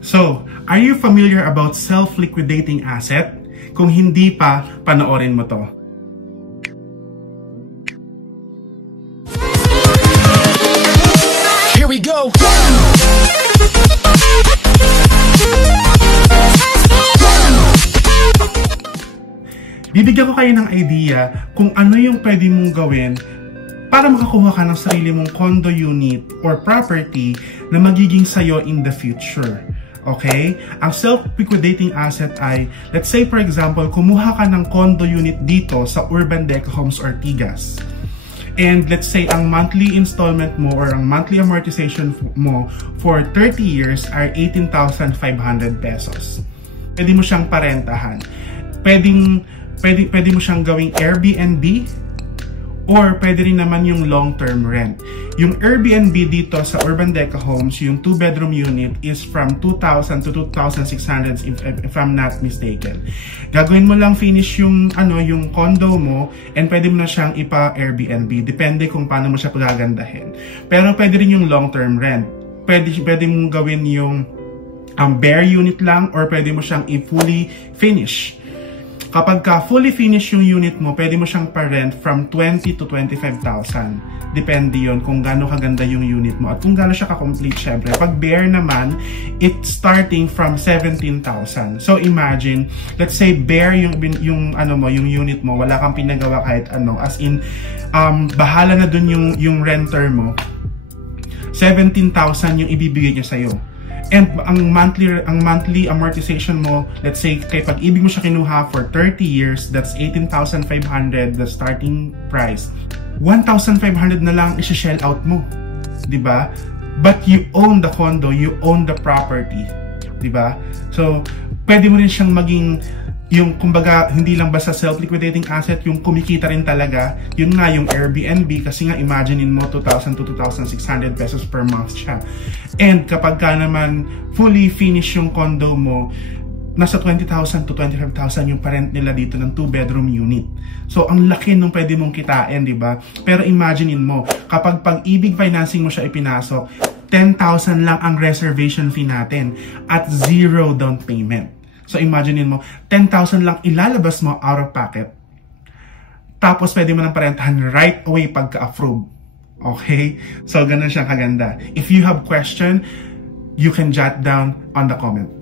So, are you familiar about self-liquidating asset? Kung hindi pa, panoorin mo to. Here we go! Bibigyan ko kayo ng idea kung ano yung pwede mong gawin para makakuha ka ng sarili mong condo unit or property na magiging sayo in the future. Okay? Ang self-liquidating asset ay, let's say for example, kumuha ka ng condo unit dito sa Urban Deca Homes Ortigas. And let's say ang monthly installment mo or ang monthly amortization mo for 30 years ay 18,500 pesos. Pwede mo siyang parentahan. Pwede mo siyang gawing Airbnb or pwede rin naman yung long-term rent. Yung Airbnb dito sa Urban Deca Homes, yung 2-bedroom unit is from 2,000 to 2,600 if I'm not mistaken. Gagawin mo lang finish yung yung condo mo and pwede mo na siyang ipa-Airbnb. Depende kung paano mo siya pagagandahin. Pero pwede rin yung long-term rent. Pwede mong gawin yung bare unit lang or pwede mo siyang i-fully finish. Kapag fully finish yung unit mo, pwede mo siyang pa-rent from 20 to 25,000. Depende yon kung gaano kaganda yung unit mo at kung gaano siya ka-complete syempre. Pag bare naman, it's starting from 17,000. So imagine, let's say bare yung unit mo, wala kang pinagawa kahit ano, as in bahala na dun yung renter mo. 17,000 yung ibibigay niya sa'yo. And ang monthly amortization mo, let's say kay Pag-ibig mo siya kinuha for 30 years, that's 18,500 the starting price. 1,500 na lang i-shell out mo, 'di ba? But you own the condo, you own the property, 'di ba? So, pwede mo rin siyang maging yung kumbaga hindi lang basta self-liquidating asset, yung kumikita rin talaga, yun nga yung Airbnb kasi nga imaginein mo 2,000 to 2,600 pesos per month siya. And kapag ka naman fully finish yung condo mo, nasa 20,000 to 25,000 yung parent nila dito ng 2-bedroom unit. So ang laki nung pwede mong kitain, di ba? Pero imaginein mo, kapag Pag-ibig financing mo siya ipinasok, 10,000 lang ang reservation fee natin at 0 down payment. So imaginein mo, 10,000 lang ilalabas mo out of pocket. Tapos pwede mo nang parentahan right away pagka-approve. Okay? So ganun siyang kaganda. If you have question, you can jot down on the comment.